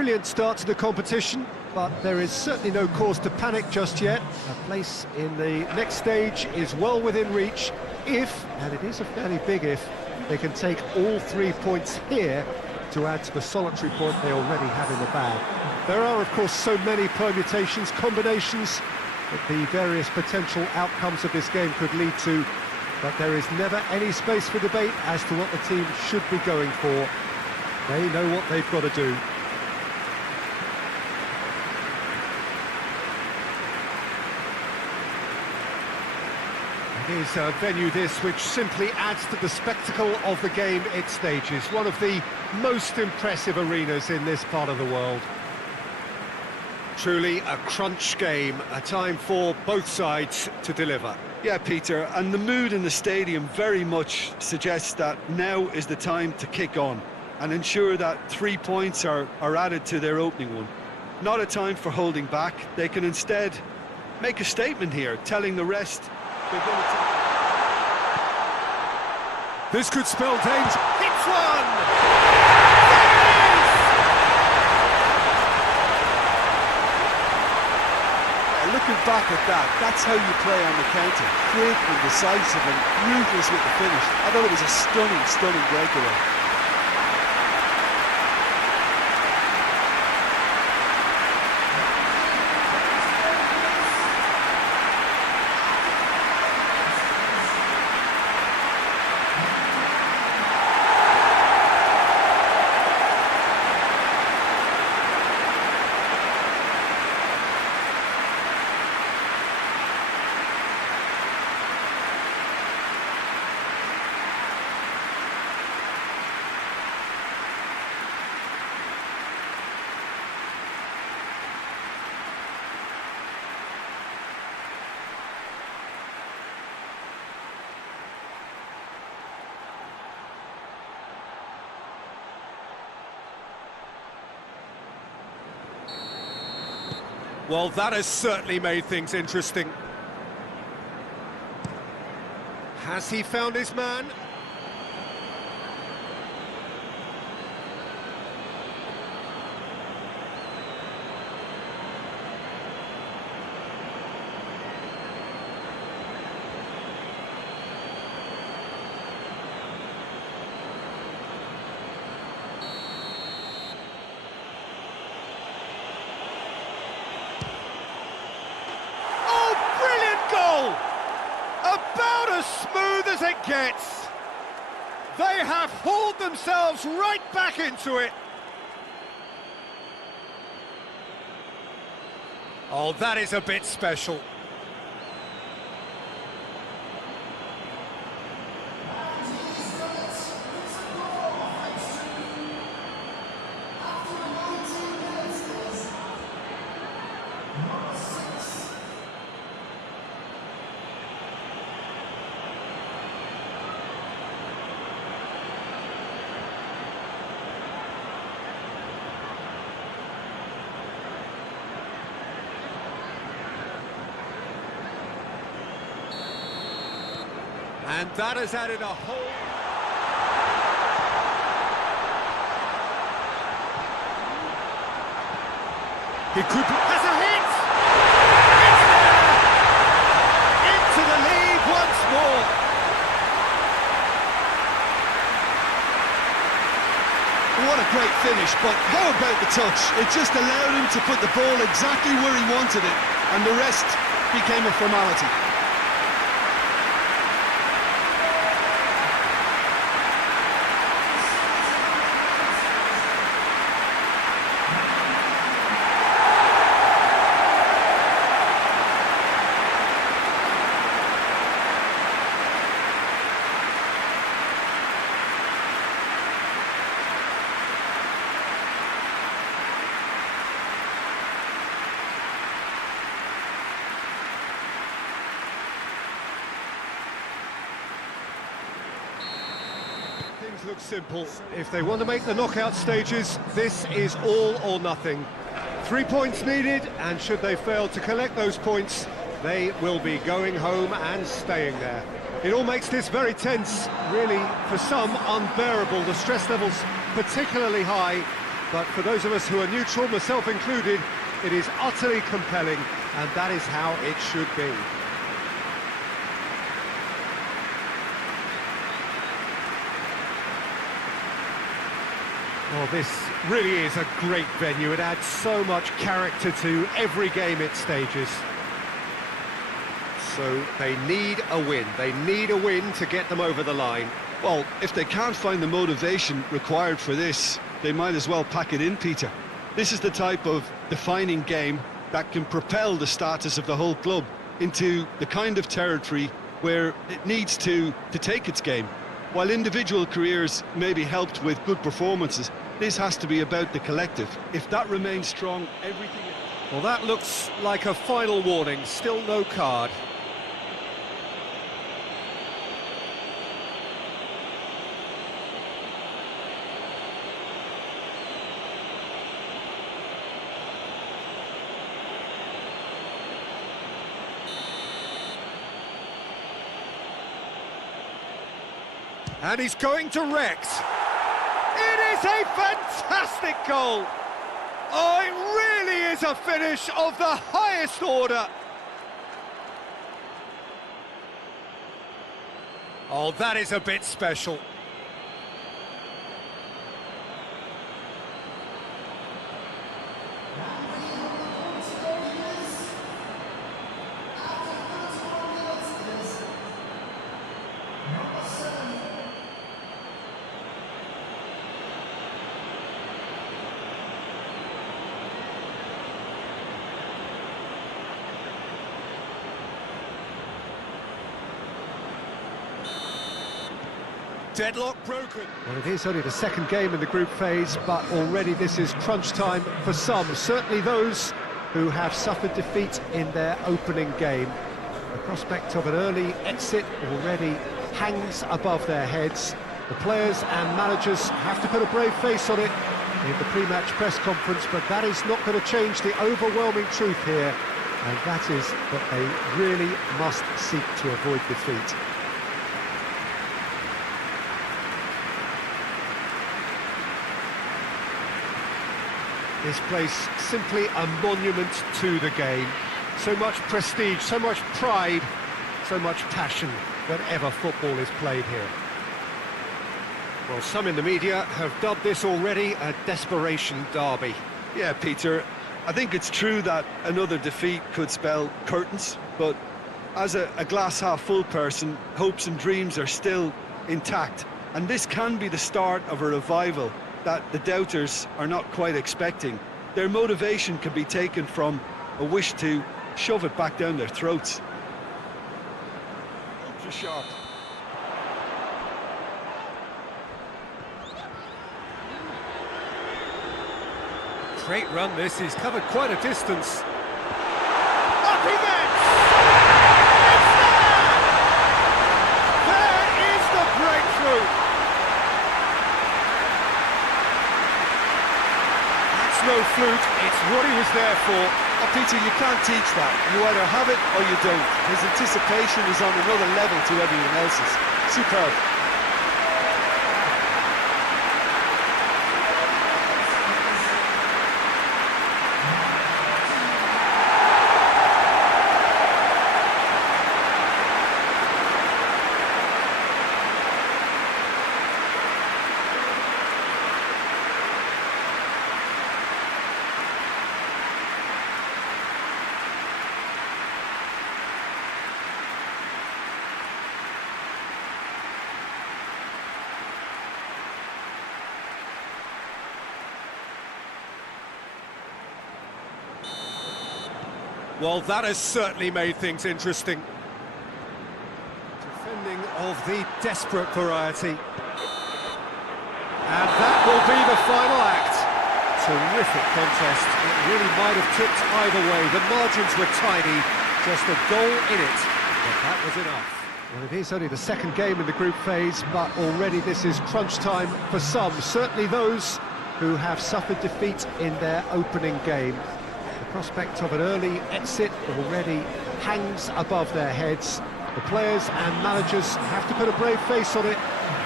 brilliant start to the competition, but there is certainly no cause to panic just yet. A place in the next stage is well within reach if, and it is a fairly big if, they can take all 3 points here to add to the solitary point they already have in the bag. There are, of course, so many permutations, combinations that the various potential outcomes of this game could lead to, but there is never any space for debate as to what the team should be going for. They know what they've got to do. It is a venue this which simply adds to the spectacle of the game it stages. One of the most impressive arenas in this part of the world. Truly a crunch game, a time for both sides to deliver. Yeah, Peter, and the mood in the stadium very much suggests that now is the time to kick on and ensure that 3 points are added to their opening one. Not a time for holding back. They can instead make a statement here, telling the rest they're going to take. This could spell danger. Hits one! Looking back at that, that's how you play on the counter. Quick and decisive and ruthless with the finish. I thought it was a stunning, stunning breakaway. Well, that has certainly made things interesting. Has he found his man? About as smooth as it gets. They have hauled themselves right back into it. Oh, that is a bit special. And that has added a whole... He could... has a hit! It's there! Into the lead once more! What a great finish, but how about the touch? It just allowed him to put the ball exactly where he wanted it, and the rest became a formality. Things look simple. If they want to make the knockout stages, this is all or nothing. 3 points needed, and should they fail to collect those points, they will be going home and staying there. It all makes this very tense, really, for some, unbearable. The stress levels particularly high, but for those of us who are neutral, myself included, it is utterly compelling, and that is how it should be. Oh, this really is a great venue. It adds so much character to every game it stages. So they need a win. They need a win to get them over the line. Well, if they can't find the motivation required for this, they might as well pack it in, Peter. This is the type of defining game that can propel the status of the whole club into the kind of territory where it needs to take its game. While individual careers may be helped with good performances, this has to be about the collective. If that remains strong, everything... Well, that looks like a final warning. Still no card. And he's going direct. It is a fantastic goal. Oh, it really is a finish of the highest order. Oh, that is a bit special. Deadlock broken. Well, it is only the second game in the group phase, but already this is crunch time for some, certainly those who have suffered defeat in their opening game. The prospect of an early exit already hangs above their heads. The players and managers have to put a brave face on it in the pre-match press conference, but that is not going to change the overwhelming truth here, and that is that they really must seek to avoid defeat. This place simply a monument to the game. So much prestige, so much pride, so much passion whenever football is played here. Well, some in the media have dubbed this already a desperation derby. Yeah, Peter, I think it's true that another defeat could spell curtains, but as a glass-half-full person, hopes and dreams are still intact, and this can be the start of a revival that the doubters are not quite expecting. Their motivation can be taken from a wish to shove it back down their throats. Ultra sharp. Great run this, he's covered quite a distance. Up he gets! It's there! There is the breakthrough! No fluke, it's what he was there for. Oh, Peter, you can't teach that. You either have it or you don't. His anticipation is on another level to everyone else's. Superb. Well, that has certainly made things interesting. Defending of the desperate variety. And that will be the final act. Terrific contest. It really might have tipped either way. The margins were tiny, just a goal in it. But that was enough. Well, it is only the second game in the group phase, but already this is crunch time for some, certainly those who have suffered defeat in their opening game. The prospect of an early exit already hangs above their heads. The players and managers have to put a brave face on it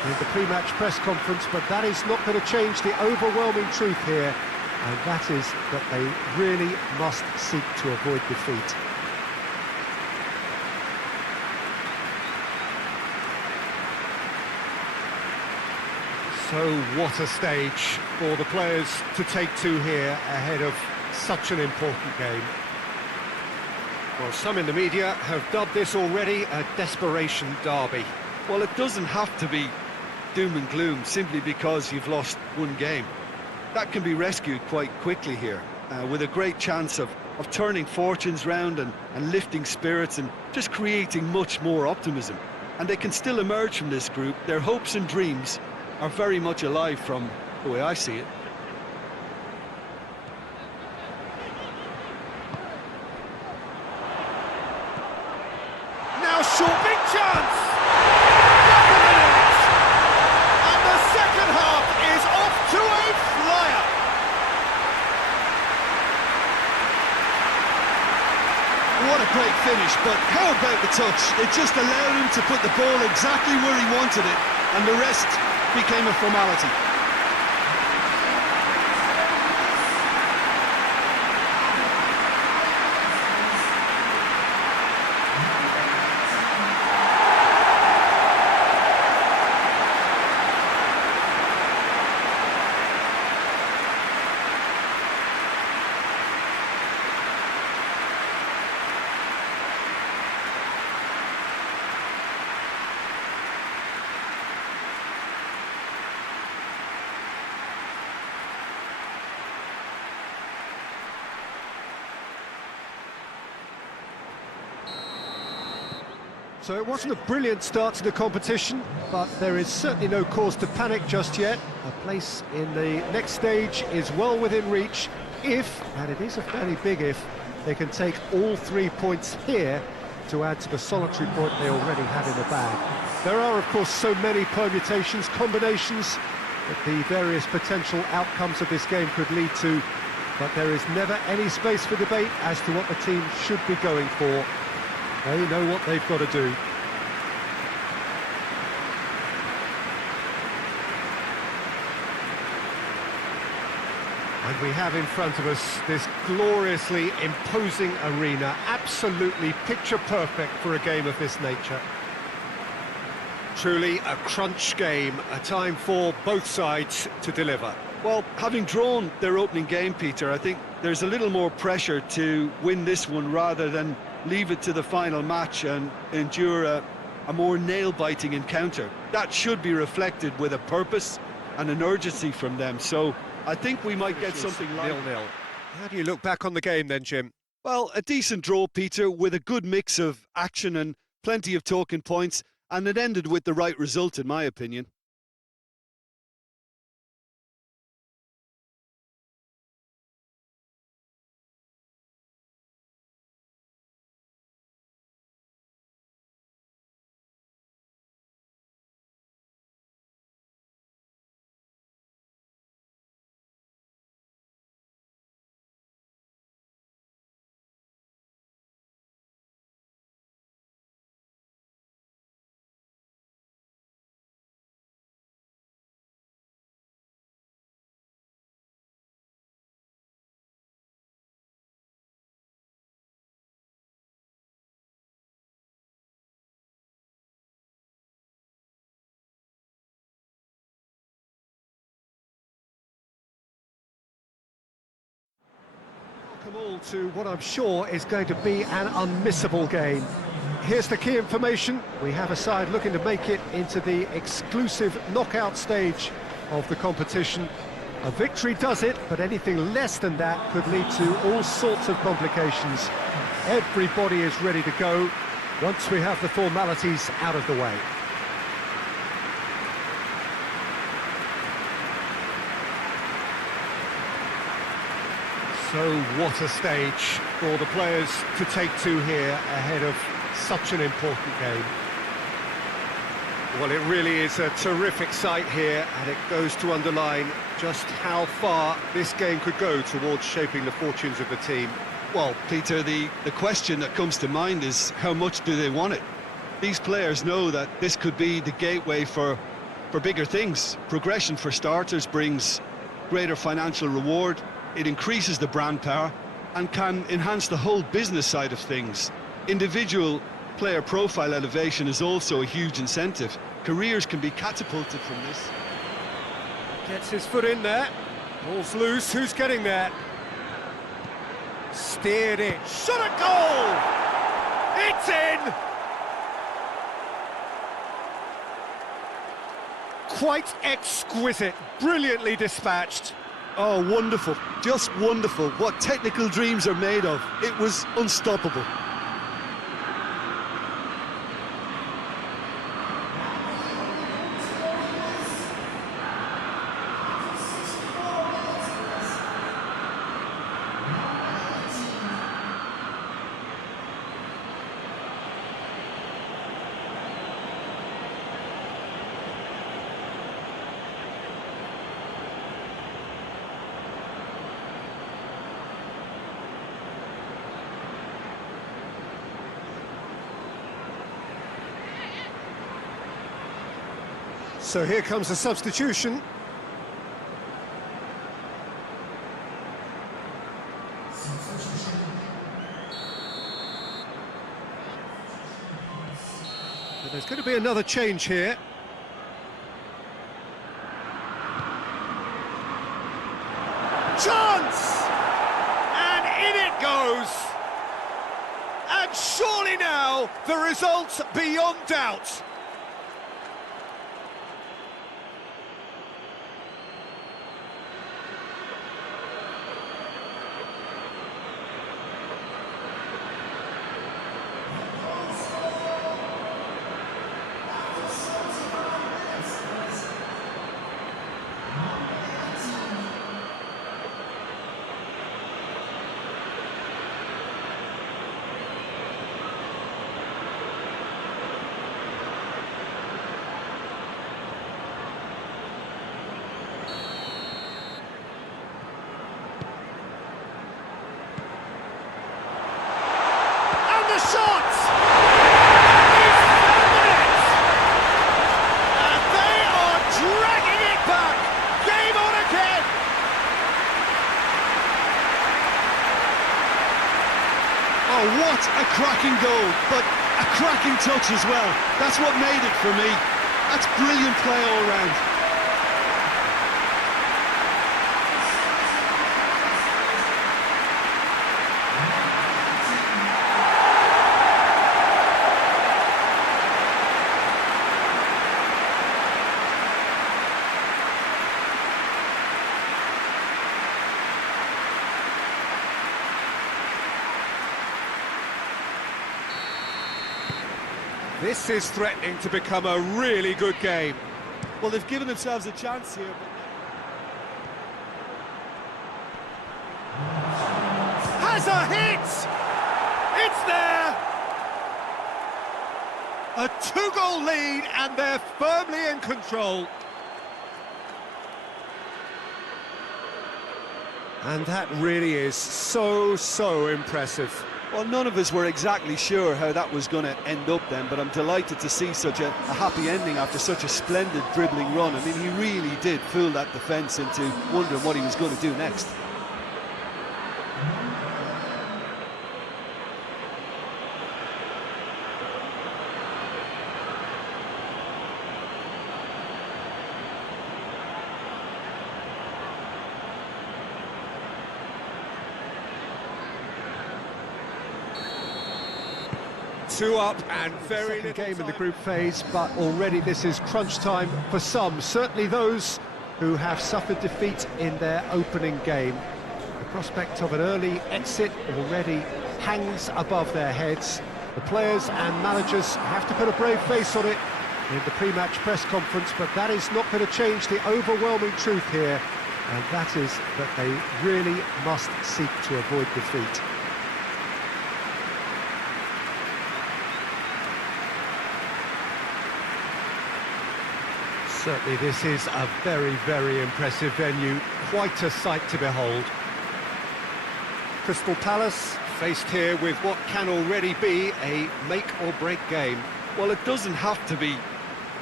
in the pre-match press conference, but that is not going to change the overwhelming truth here, and that is that they really must seek to avoid defeat. So what a stage for the players to take to here ahead of such an important game. Well, some in the media have dubbed this already a desperation derby. Well, it doesn't have to be doom and gloom simply because you've lost one game. That can be rescued quite quickly here, with a great chance of turning fortunes round and lifting spirits and just creating much more optimism. And they can still emerge from this group. Their hopes and dreams are very much alive from the way I see it. Now short, big chance! And the second half is off to a flyer! What a great finish, but how about the touch? It just allowed him to put the ball exactly where he wanted it, and the rest became a formality. So it wasn't a brilliant start to the competition, but there is certainly no cause to panic just yet. A place in the next stage is well within reach if, and it is a fairly big if, they can take all 3 points here to add to the solitary point they already had in the bag. There are, of course, so many permutations, combinations that the various potential outcomes of this game could lead to, but there is never any space for debate as to what the team should be going for. They know what they've got to do. And we have in front of us this gloriously imposing arena, absolutely picture perfect for a game of this nature. Truly a crunch game, a time for both sides to deliver. Well, having drawn their opening game, Peter, I think there's a little more pressure to win this one rather than leave it to the final match and endure a more nail-biting encounter. That should be reflected with a purpose and an urgency from them. So I think we might get something like 0-0. How do you look back on the game then, Jim? Well, a decent draw, Peter, with a good mix of action and plenty of talking points, and it ended with the right result, in my opinion. Welcome all to what I'm sure is going to be an unmissable game. Here's the key information. We have a side looking to make it into the exclusive knockout stage of the competition. A victory does it, but anything less than that could lead to all sorts of complications. Everybody is ready to go once we have the formalities out of the way. So what a stage for the players to take to here ahead of such an important game. Well, it really is a terrific sight here, and it goes to underline just how far this game could go towards shaping the fortunes of the team. Well, Peter, the question that comes to mind is how much do they want it? These players know that this could be the gateway for for bigger things. Progression, for starters, brings greater financial reward. It increases the brand power and can enhance the whole business side of things. Individual player profile elevation is also a huge incentive. Careers can be catapulted from this. Gets his foot in there. Ball's loose. Who's getting there? Steered in. Shot a goal! It's in! Quite exquisite. Brilliantly dispatched. Oh, wonderful. Just wonderful. What technical dreams are made of. It was unstoppable. So here comes the substitution. But there's going to be another change here. Chance! And in it goes! And surely now, the result's beyond doubt. Oh, what a cracking goal, but a cracking touch as well. That's what made it for me. That's brilliant play all round. This is threatening to become a really good game. Well, they've given themselves a chance here, but... Has a hit! It's there! A two-goal lead, and they're firmly in control. And that really is so impressive. Well, none of us were exactly sure how that was going to end up then, but I'm delighted to see such a happy ending after such a splendid dribbling run. I mean, he really did fool that defence into wondering what he was going to do next. Two up and very little game in the group phase, but already this is crunch time for some, certainly those who have suffered defeat in their opening game. The prospect of an early exit already hangs above their heads. The players and managers have to put a brave face on it in the pre-match press conference, but that is not going to change the overwhelming truth here, and that is that they really must seek to avoid defeat. Certainly this is a very impressive venue, quite a sight to behold. Crystal Palace faced here with what can already be a make-or-break game. Well, it doesn't have to be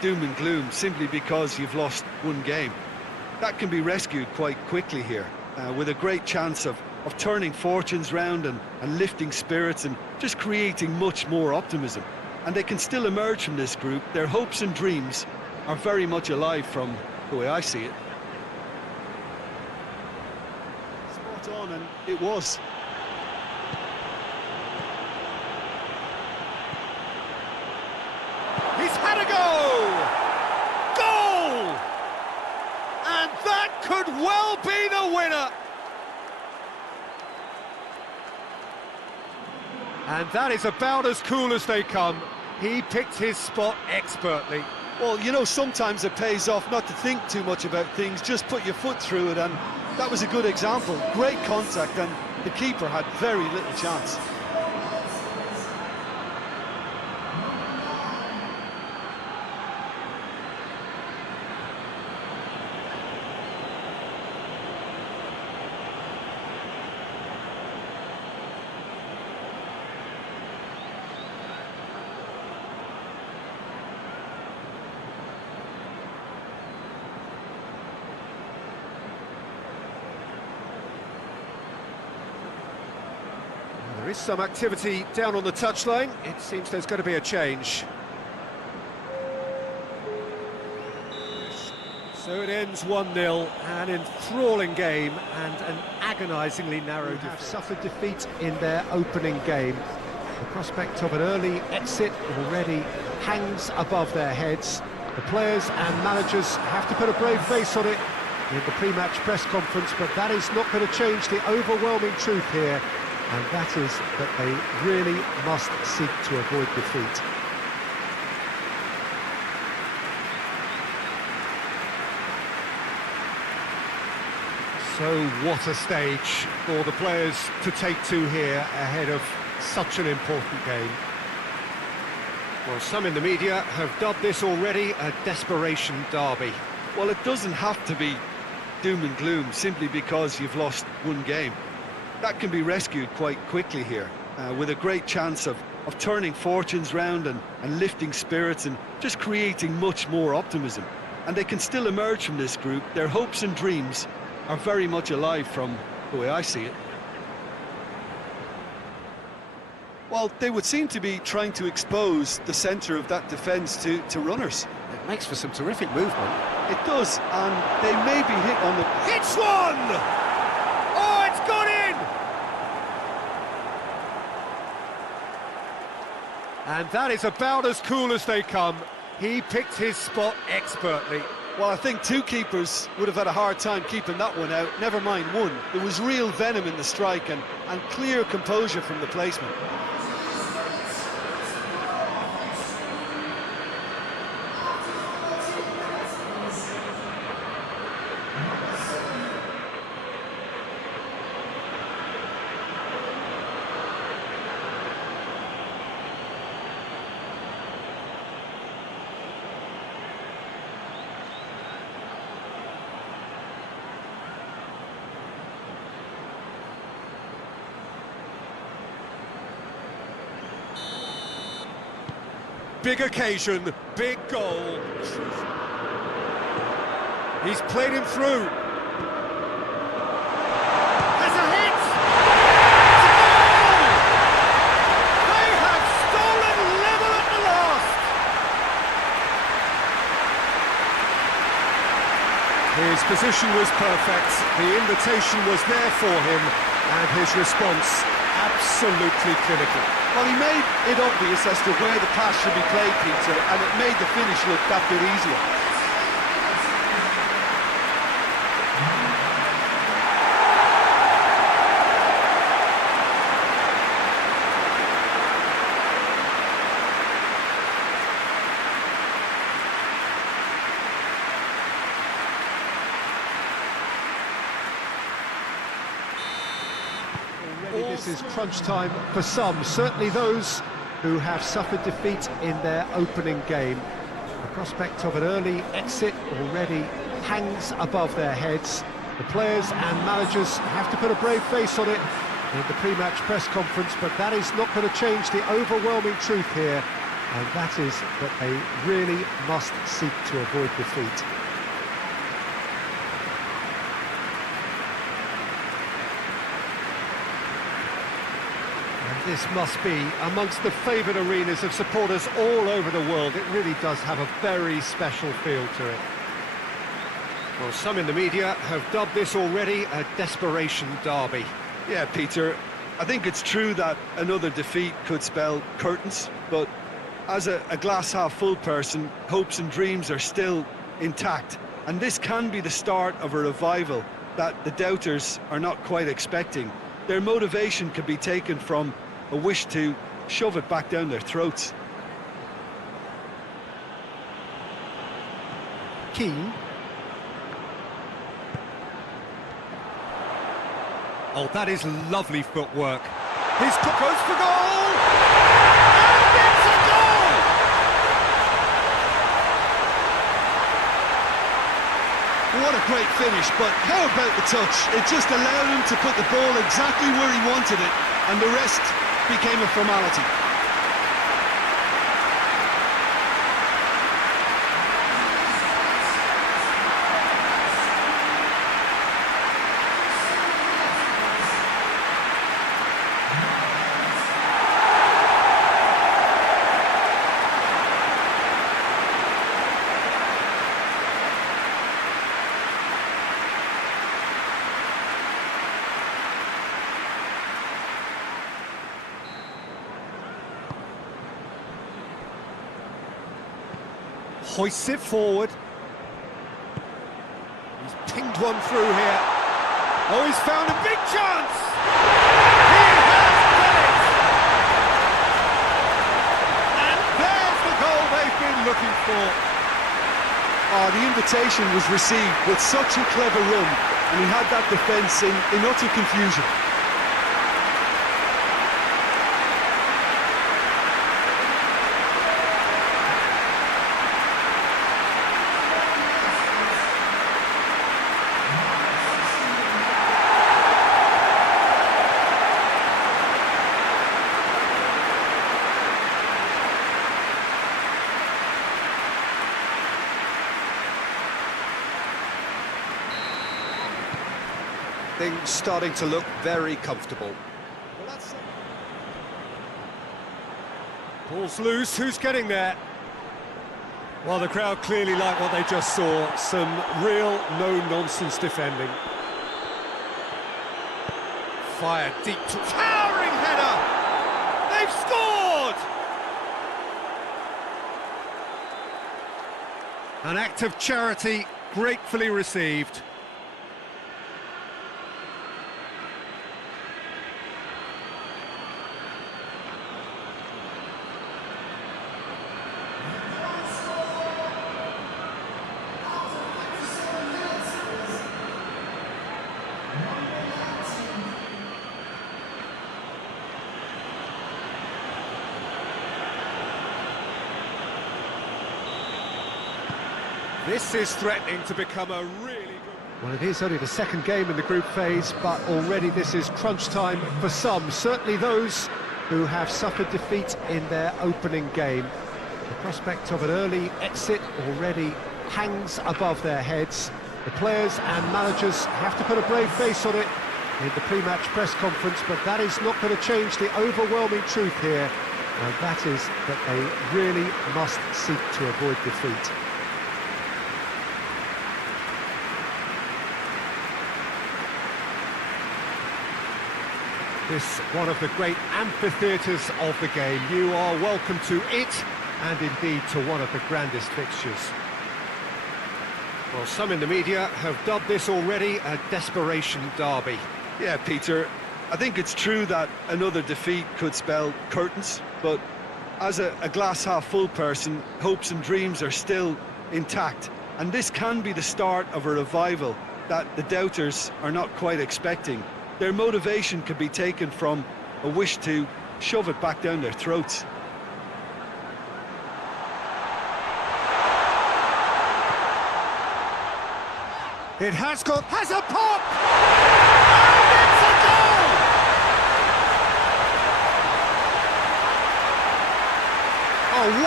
doom and gloom simply because you've lost one game. That can be rescued quite quickly here, with a great chance of turning fortunes round and lifting spirits and just creating much more optimism. And they can still emerge from this group. Their hopes and dreams are very much alive from the way I see it. Spot on, and it was. He's had a go! Goal! And that could well be the winner! And that is about as cool as they come. He picked his spot expertly. Well, you know, sometimes it pays off not to think too much about things, just put your foot through it, and that was a good example. Great contact, and the keeper had very little chance. There is some activity down on the touchline. It seems there's going to be a change. So it ends 1-0, an enthralling game and an agonisingly narrow defeat. Have suffered defeat in their opening game. The prospect of an early exit already hangs above their heads. The players and managers have to put a brave face on it in the pre-match press conference, but that is not going to change the overwhelming truth here. And that is that they really must seek to avoid defeat. So what a stage for the players to take to here ahead of such an important game. Well, some in the media have dubbed this already a desperation derby. Well, it doesn't have to be doom and gloom simply because you've lost one game. That can be rescued quite quickly here, with a great chance of turning fortunes round and lifting spirits and just creating much more optimism. And they can still emerge from this group. Their hopes and dreams are very much alive from the way I see it. Well, they would seem to be trying to expose the centre of that defence to runners. It makes for some terrific movement. It does, and they may be hit on the... Hits one! Oh, it's gone in! And that is about as cool as they come. He picked his spot expertly. Well, I think two keepers would have had a hard time keeping that one out, never mind one. There was real venom in the strike and clear composure from the placement. Big occasion, big goal. He's played him through. There's a hit! They have stolen level at the last! His position was perfect, the invitation was there for him, and his response absolutely clinical. Well, he made it obvious as to where the pass should be played, Peter, and it made the finish look that bit easier. This is crunch time for some, certainly those who have suffered defeat in their opening game. The prospect of an early exit already hangs above their heads. The players and managers have to put a brave face on it in the pre-match press conference, but that is not going to change the overwhelming truth here, and that is that they really must seek to avoid defeat. And this must be amongst the favoured arenas of supporters all over the world. It really does have a very special feel to it. Well, some in the media have dubbed this already a desperation derby. Yeah, Peter, I think it's true that another defeat could spell curtains, but as a glass-half-full person, hopes and dreams are still intact, and this can be the start of a revival that the doubters are not quite expecting. Their motivation can be taken from a wish to shove it back down their throats. Keane. Oh, that is lovely footwork. His goes for goal! And it's a goal! What a great finish, but how about the touch? It just allowed him to put the ball exactly where he wanted it, and the rest became a formality. Hoists it forward. He's pinged one through here. Oh, he's found a big chance! He has done it! And there's the goal they've been looking for. Oh, the invitation was received with such a clever run, and he had that defence in utter confusion. Things starting to look very comfortable. Ball's loose, who's getting there? Well, the crowd clearly like what they just saw. Some real no-nonsense defending. Fired deep to... Towering header! They've scored! An act of charity gratefully received. This is threatening to become a really good... Well, it is only the second game in the group phase, but already this is crunch time for some, certainly those who have suffered defeat in their opening game. The prospect of an early exit already hangs above their heads. The players and managers have to put a brave face on it in the pre-match press conference, but that is not going to change the overwhelming truth here, and that is that they really must seek to avoid defeat. This one of the great amphitheatres of the game. You are welcome to it, and indeed to one of the grandest fixtures. Well, some in the media have dubbed this already a desperation derby. Yeah, Peter, I think it's true that another defeat could spell curtains, but as a glass-half-full person, hopes and dreams are still intact, and this can be the start of a revival that the doubters are not quite expecting. Their motivation can be taken from a wish to shove it back down their throats. It has a pop! And it's a goal! Oh, what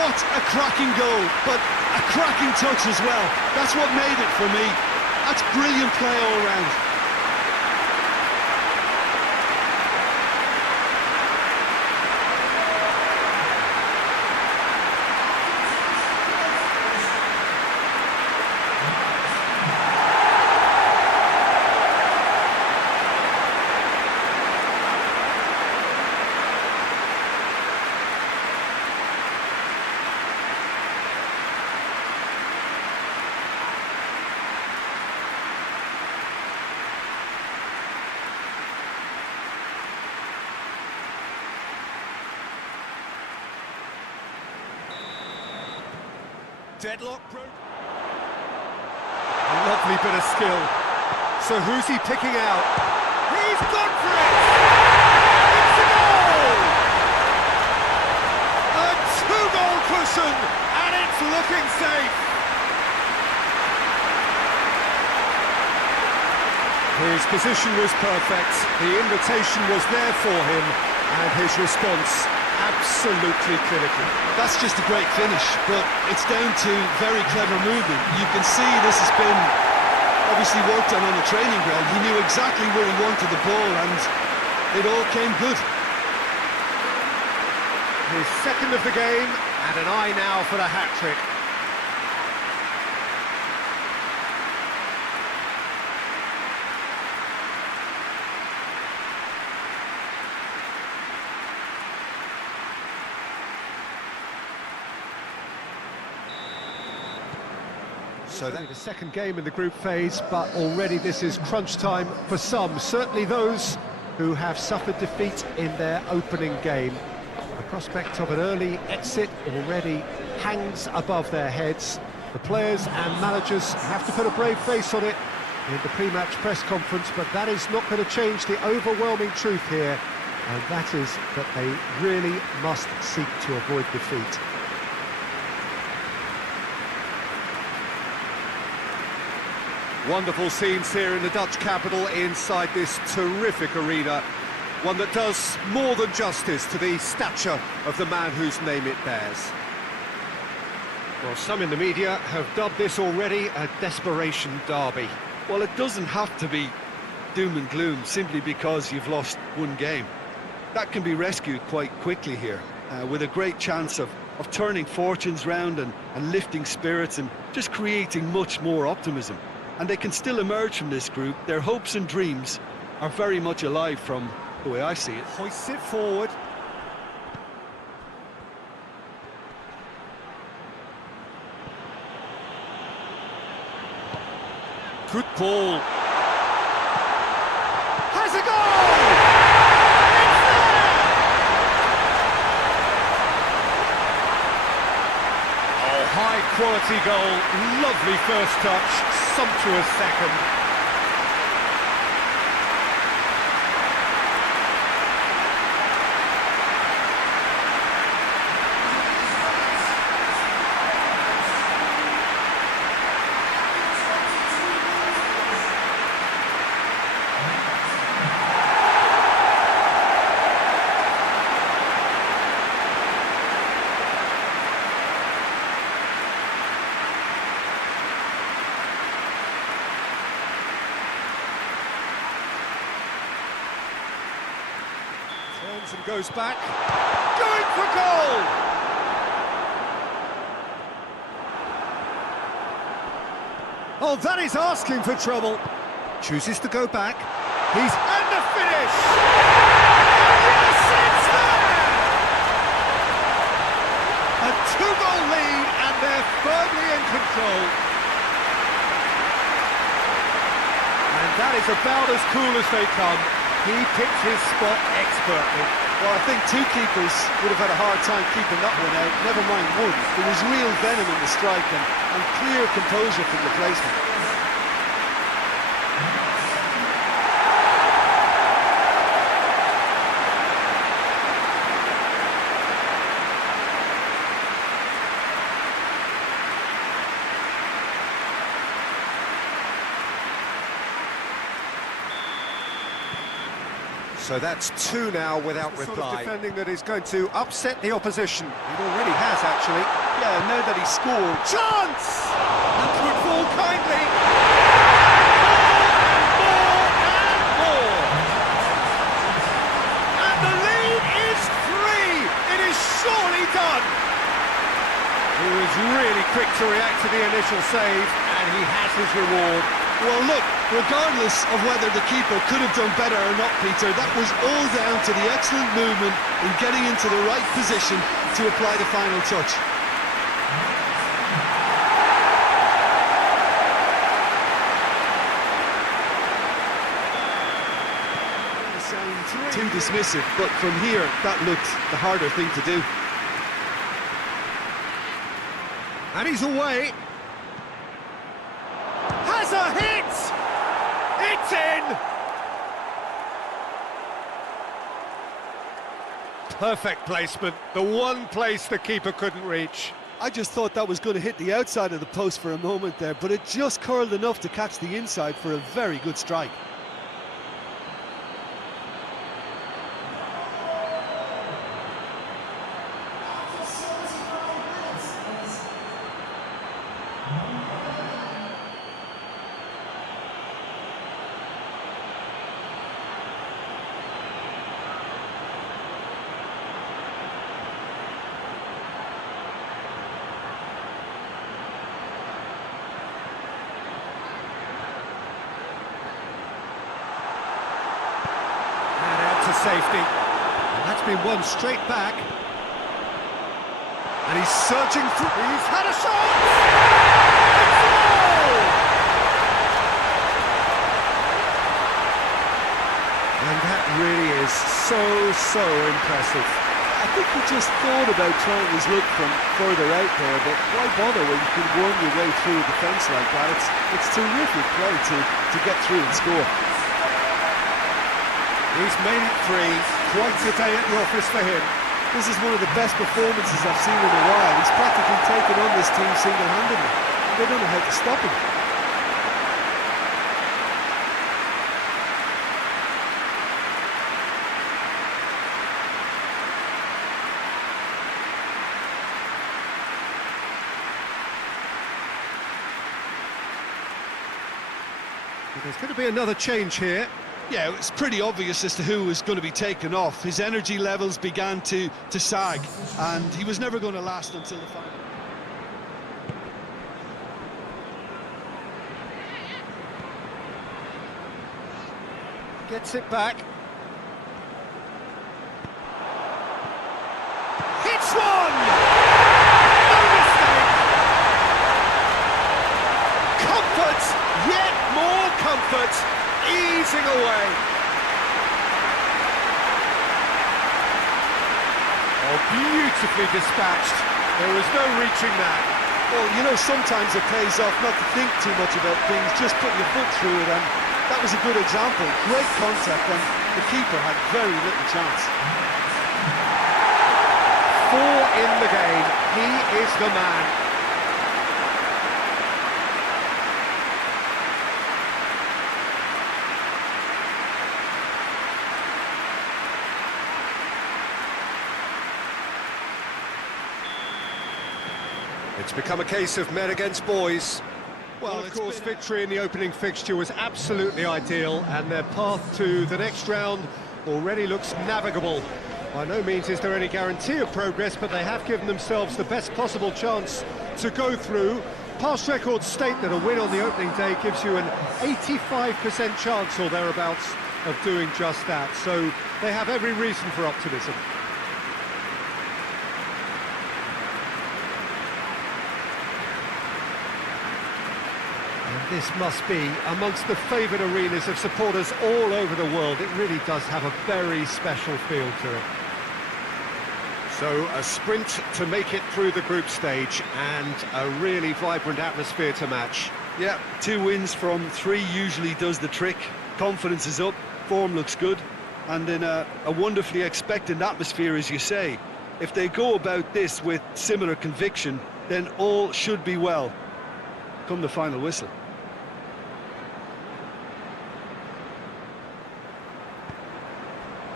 What a cracking goal, but a cracking touch as well. That's what made it for me. That's brilliant play all round. Deadlock broke. A lovely bit of skill. So who's he picking out? He's gone for it! It's a goal! A two-goal cushion, and it's looking safe. His position was perfect, the invitation was there for him, and his response absolutely clinical. That's just a great finish, but it's down to very clever movement. You can see this has been obviously worked on the training ground. He knew exactly where he wanted the ball, and it all came good. His second of the game, and an eye now for the hat-trick. So that's the second game in the group phase, but already this is crunch time for some, certainly those who have suffered defeat in their opening game. The prospect of an early exit already hangs above their heads. The players and managers have to put a brave face on it in the pre-match press conference, but that is not going to change the overwhelming truth here, and that is that they really must seek to avoid defeat. Wonderful scenes here in the Dutch capital inside this terrific arena. One that does more than justice to the stature of the man whose name it bears. Well, some in the media have dubbed this already a desperation derby. Well, it doesn't have to be doom and gloom simply because you've lost one game. That can be rescued quite quickly here, with a great chance of turning fortunes round and lifting spirits and just creating much more optimism. And they can still emerge from this group. Their hopes and dreams are very much alive from the way I see it. Hoists it forward. Good ball. Has a goal! It's there! Oh, high quality goal. Lovely first touch. Sumptuous second. Turns and goes back. Going for goal! Oh, that is asking for trouble. Chooses to go back. He's and the finish! Yes, it's there! A two-goal lead, and they're firmly in control. And that is about as cool as they come. He picked his spot expertly. Well, I think two keepers would have had a hard time keeping that one out, never mind one. There was real venom in the strike and clear composure from the placement. So that's two now without reply. Sort of defending that is going to upset the opposition. It already has, actually. Yeah, now that he's scored. Chance! And could fall kindly. More. And the lead is 3. It is surely done. He was really quick to react to the initial save, and he has his reward. Well, look, regardless of whether the keeper could have done better or not, Peter, that was all down to the excellent movement in getting into the right position to apply the final touch. Too dismissive, but from here, that looked the harder thing to do. And he's away. Has a hit! It's in! Perfect placement, the one place the keeper couldn't reach. I just thought that was going to hit the outside of the post for a moment there, but it just curled enough to catch the inside for a very good strike. To safety, and that's been won straight back, and he's surging through. He's had a shot. It's a goal! And that really is so impressive. I think he just thought about trying his luck from further out there, but why bother when you can worm your way through a defence like that? It's terrific play to get through and score. He's made it 3, quite a day at the office for him. This is one of the best performances I've seen in a while. He's practically taken on this team single-handedly. They don't know how to stop him. There's going to be another change here. Yeah, it's pretty obvious as to who was going to be taken off. His energy levels began to sag, and he was never going to last until the final. Gets it back. Hits one! No mistake! Comfort! Yet more comfort! Easing away. Oh, beautifully dispatched. There was no reaching that. Well, you know, sometimes it pays off not to think too much about things, just put your foot through it, and that was a good example. Great contact, and the keeper had very little chance. 4 in the game. He is the man. It's become a case of men against boys. Well, of course, victory in the opening fixture was absolutely ideal, and their path to the next round already looks navigable. By no means is there any guarantee of progress, but they have given themselves the best possible chance to go through. Past records state that a win on the opening day gives you an 85% chance or thereabouts of doing just that, so they have every reason for optimism. This must be amongst the favoured arenas of supporters all over the world. It really does have a very special feel to it. So a sprint to make it through the group stage, and a really vibrant atmosphere to match. Yeah, 2 wins from 3 usually does the trick. Confidence is up, form looks good, and in a wonderfully expectant atmosphere, as you say. If they go about this with similar conviction, then all should be well come the final whistle.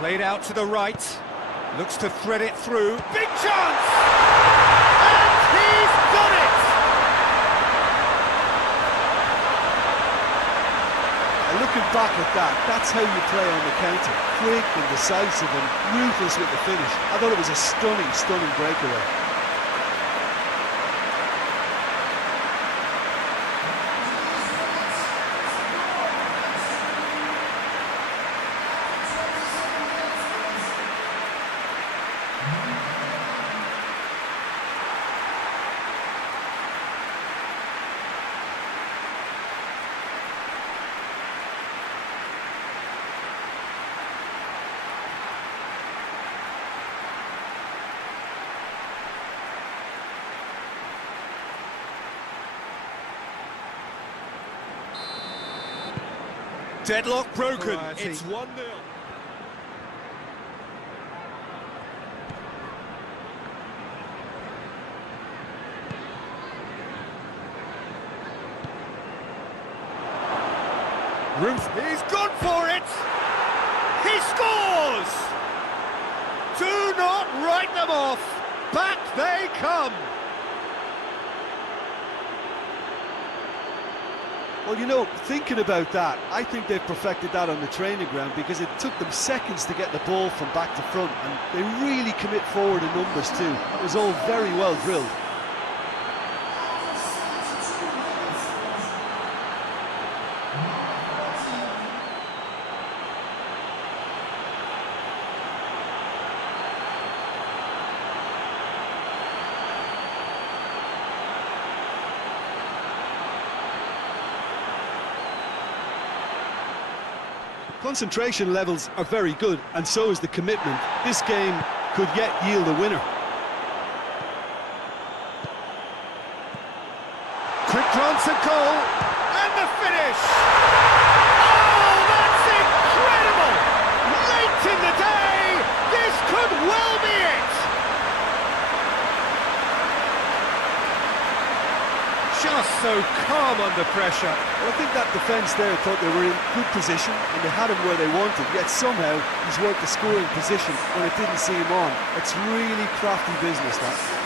Played out to the right. Looks to thread it through. Big chance! And he's done it! And looking back at that, that's how you play on the counter. Quick and decisive and ruthless with the finish. I thought it was a stunning, stunning breakaway. Deadlock broken. Variety. It's 1-0. He's gone for it! He scores! Do not write them off! Back they come! Well, you know, thinking about that, I think they've perfected that on the training ground because it took them seconds to get the ball from back to front, and they really commit forward in numbers too. It was all very well drilled. Concentration levels are very good, and so is the commitment. This game could yet yield a winner. Quick glance at goal, and the finish! Oh, that's incredible! Late in the day, this could well be it! Just so calm under pressure. Well, I think that defence there thought they were in good position and they had him where they wanted, yet somehow he's worked the scoring position when it didn't see him on. It's really crafty business, that.